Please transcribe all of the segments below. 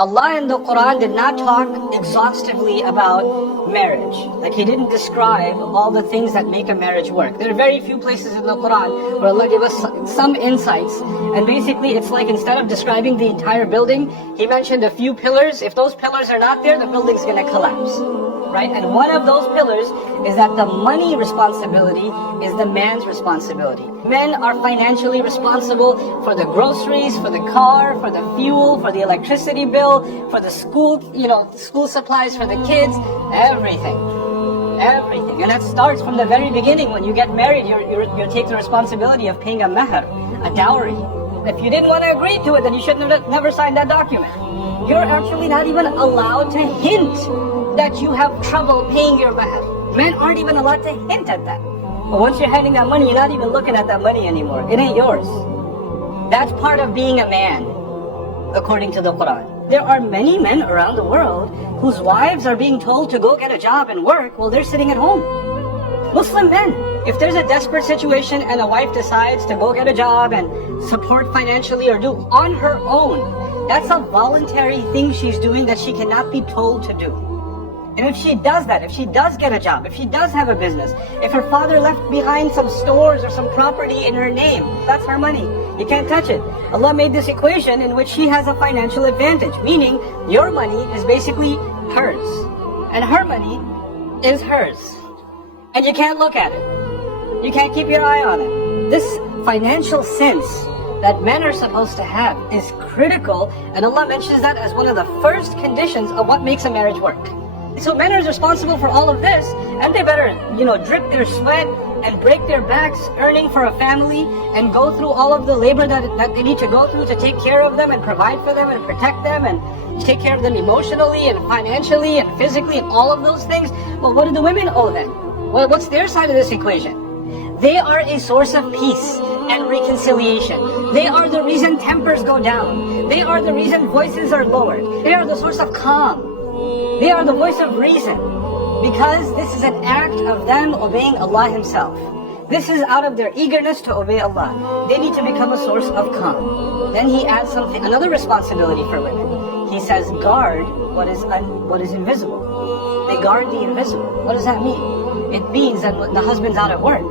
Allah in the Quran did not talk exhaustively about marriage. Like He didn't describe all the things that make a marriage work. There are very few places in the Quran where Allah gave us some insights. And basically it's like instead of describing the entire building, He mentioned a few pillars. If those pillars are not there, the building's going to collapse. Right? And one of those pillars is that the money responsibility is the man's responsibility. Men are financially responsible for the groceries, for the car, for the fuel, for the electricity bill, for the school, school supplies for the kids, everything. Everything. And that starts from the very beginning. When you get married, you take the responsibility of paying a mahr, a dowry. If you didn't want to agree to it, then you should never sign that document. You're actually not even allowed to hint that you have trouble paying your mahr. Men aren't even allowed to hint at that. But once you're handing that money, you're not even looking at that money anymore. It ain't yours. That's part of being a man, according to the Quran. There are many men around the world whose wives are being told to go get a job and work while they're sitting at home. Muslim men. If there's a desperate situation and a wife decides to go get a job and support financially or do on her own, that's a voluntary thing she's doing that she cannot be told to do. And if she does that, if she does get a job, if she does have a business, if her father left behind some stores or some property in her name, that's her money. You can't touch it. Allah made this equation in which she has a financial advantage, meaning your money is basically hers. And her money is hers. And you can't look at it. You can't keep your eye on it. This financial sense that men are supposed to have is critical, and Allah mentions that as one of the first conditions of what makes a marriage work. So men are responsible for all of this, and they better, drip their sweat and break their backs earning for a family and go through all of the labor that they need to go through to take care of them and provide for them and protect them and take care of them emotionally and financially and physically and all of those things. Well, what do the women owe then? Well, what's their side of this equation? They are a source of peace and reconciliation. They are the reason tempers go down. They are the reason voices are lowered. They are the source of calm. They are the voice of reason, because this is an act of them obeying Allah Himself. This is out of their eagerness to obey Allah. They need to become a source of calm. Then He adds another responsibility for women. He says, guard what is invisible. They guard the invisible. What does that mean? It means that when the husband's out at work,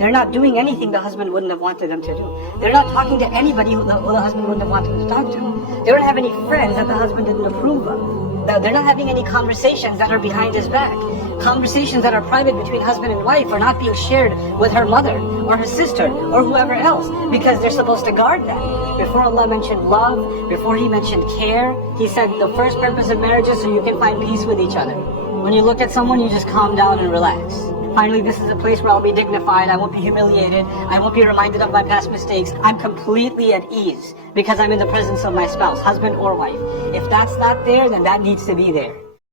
they're not doing anything the husband wouldn't have wanted them to do. They're not talking to anybody who the husband wouldn't have wanted them to talk to. They don't have any friends that the husband didn't approve of. They're not having any conversations that are behind his back. Conversations that are private between husband and wife are not being shared with her mother or her sister or whoever else, because they're supposed to guard that. Before Allah mentioned love, before He mentioned care, He said the first purpose of marriage is so you can find peace with each other. When you look at someone, you just calm down and relax. Finally, this is a place where I'll be dignified, I won't be humiliated, I won't be reminded of my past mistakes. I'm completely at ease because I'm in the presence of my spouse, husband or wife. If that's not there, then that needs to be there.